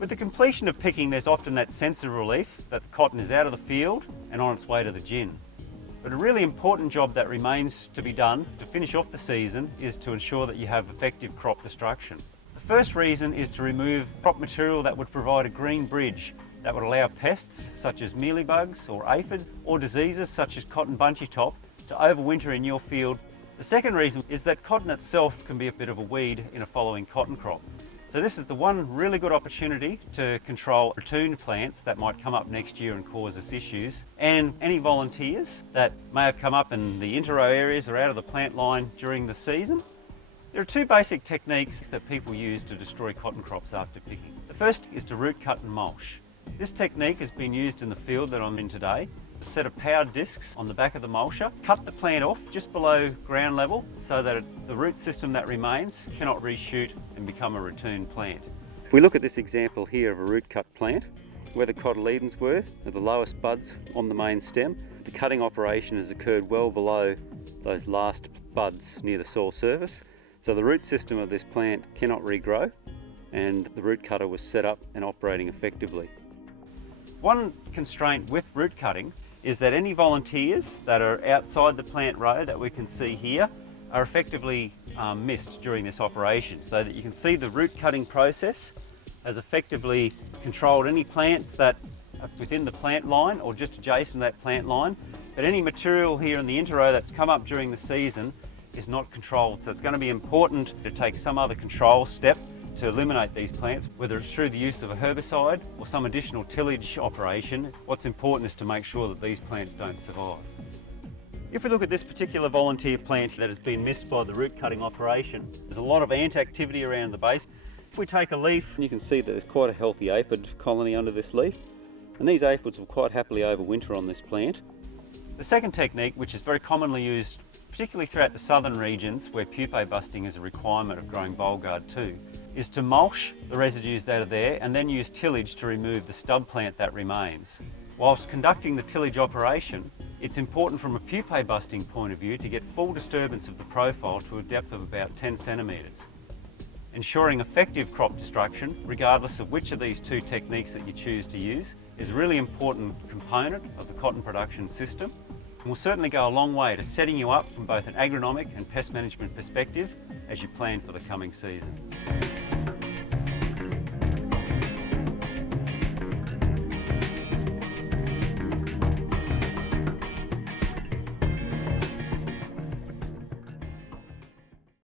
With the completion of picking, there's often that sense of relief that the cotton is out of the field and on its way to the gin. But a really important job that remains to be done to finish off the season is to ensure that you have effective crop destruction. The first reason is to remove crop material that would provide a green bridge that would allow pests such as mealybugs or aphids or diseases such as cotton bunchy top to overwinter in your field. The second reason is that cotton itself can be a bit of a weed in a following cotton crop. So this is the one really good opportunity to control ratoon plants that might come up next year and cause us issues, and any volunteers that may have come up in the interrow areas or out of the plant line during the season. There are two basic techniques that people use to destroy cotton crops after picking. The first is to root cut and mulch. This technique has been used in the field that I'm in today. A set of powered discs on the back of the mulcher, cut the plant off just below ground level so that the root system that remains cannot reshoot and become a ratoon plant. If we look at this example here of a root cut plant, where the cotyledons were the lowest buds on the main stem, the cutting operation has occurred well below those last buds near the soil surface. So the root system of this plant cannot regrow, and the root cutter was set up and operating effectively. One constraint with root cutting is that any volunteers that are outside the plant row that we can see here are effectively missed during this operation, so that you can see the root cutting process has effectively controlled any plants that are within the plant line or just adjacent to that plant line, but any material here in the interrow that's come up during the season is not controlled. So it's going to be important to take some other control step to eliminate these plants, whether it's through the use of a herbicide or some additional tillage operation. What's important is to make sure that these plants don't survive. If we look at this particular volunteer plant that has been missed by the root cutting operation, there's a lot of ant activity around the base. If we take a leaf, you can see that there's quite a healthy aphid colony under this leaf, and these aphids will quite happily overwinter on this plant. The second technique, which is very commonly used particularly throughout the southern regions where pupae busting is a requirement of growing Bollgard 2, is to mulch the residues that are there and then use tillage to remove the stub plant that remains. Whilst conducting the tillage operation, it's important from a pupae busting point of view to get full disturbance of the profile to a depth of about 10 centimetres. Ensuring effective crop destruction, regardless of which of these two techniques that you choose to use, is a really important component of the cotton production system, and will certainly go a long way to setting you up from both an agronomic and pest management perspective as you plan for the coming season.